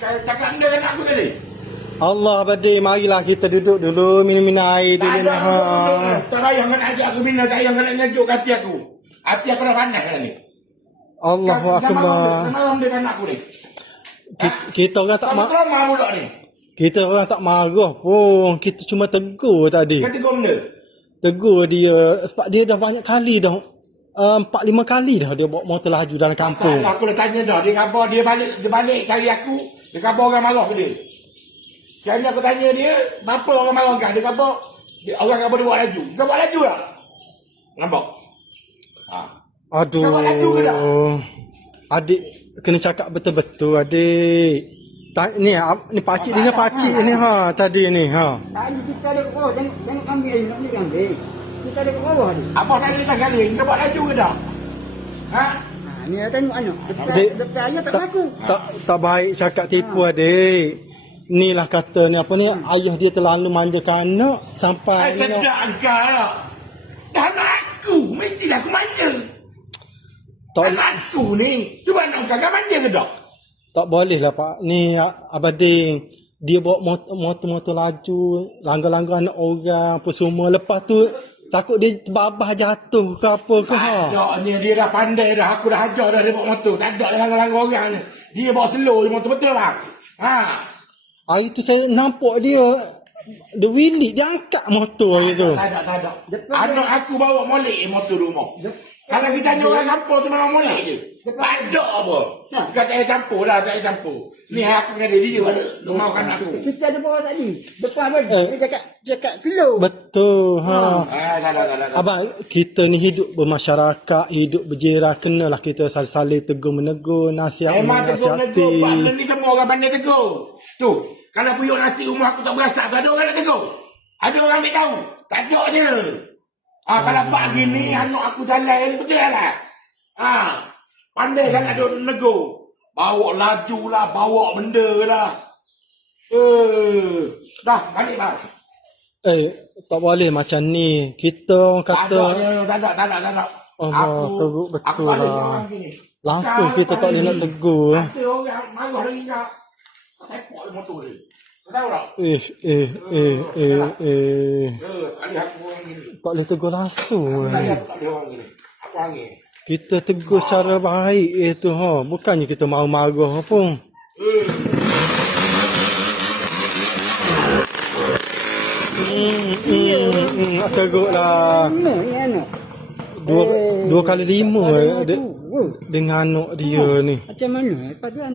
Cakap benda dengan aku tadi. Allah abadi, marilah kita duduk dulu, minum-minum air dulu. Tak ada, tak payah nak ajak aku minum, tak payah nak nyajuk hati aku. Hati aku dah panas dah ni. Allahu Akbar. Malam dia dengan aku ni. Kita orang tak Sama trauma pula ni. kita orang tak marah pun. Kita cuma tegur tadi. Kata kau benda. Tegur dia sebab dia dah banyak kali dah. 4-5 kali dah dia bawa motor laju dalam kampung. Aku dah tanya dah, dia khabar dia balik cari aku, dia khabar orang marah ke dia. Sekali aku tanya dia, berapa orang marah kau? Dia khabar, orang khabar dia buat laju. Kau buat laju tak? Nampak? Ha. Aduh. Kau buat laju ke tak? Adik kena cakap betul-betul adik. Ni pakcik dengan pakcik ni tadi ni Tadi kita ada kat bawah, jangan ambil, nak ambil. Kita ada kat bawah ni. Apa tadi kita kali? Kau buat laju ke tak? Ha? Ni dah tengok anu. Adik, Depan ayah tak mengaku. tak baik cakap tipu adik. Inilah kata ni apa ni, ayah dia terlalu manjakan anak sampai Sedap kau. Dah anak aku, mestilah aku manja. tak, Anak aku ni, cuba nak kau manja ke tak? tak boleh lah pak. Ni abadi dia bawa motor laju, langgar-langgar anak orang apa semua. Lepas tu takut dia terbabah jatuh ke apa ke Tak ada, dia dah pandai dah. Aku dah ajar dah dia bawa motor. Tak ada langgar-langgar orang ni. Dia bawa slow je motor, betul bang? Ha. Hari tu saya nampak dia wilit, dia angkat motor gitu. Tak ada. Anak aku bawa molek motor rumah. Kalau kita tanya orang campur tu memang molek je. Tak ada apa. Kau tak payah campur dah, tak payah campur. Ni aku dengan dia makan aku. Kita ada bawah tadi. Depan apa? Dia cakap kilo. Betul Tak ada. Abang, kita ni hidup bermasyarakat, hidup berjiran, kenalah kita saling tegur menegur, nasihat Memang menasihati. tegur-negur. Partner ni semua orang pandai tegur. Tu, kalau puyuk nasi rumah aku tak berasak, ada orang nak tegur. Ada orang ambil tahu. Tak ada je. Kalau pagi ni anak aku jalan, betul lah. Pandai sangat dia negur. Bawa laju lah, bawa benda lah. Dah, balik bang. Tak boleh macam ni. Kita orang kata Tak ada. Allah, teruk betul balik lah. orang sini. Langsung kita tak boleh nak tegur. Ada orang marah lagi nak. Sepok motor dia. Kau tahu tak? Tadi aku orang gini. Tak boleh tegur langsung. Tadi aku tak boleh orang gini. Aku angin. Kita tegur secara baik itu bukannya kita marah-marah pun. Teruk lah. Ni 2 kali 5 dengan anak dia ni. Macam mana? Pada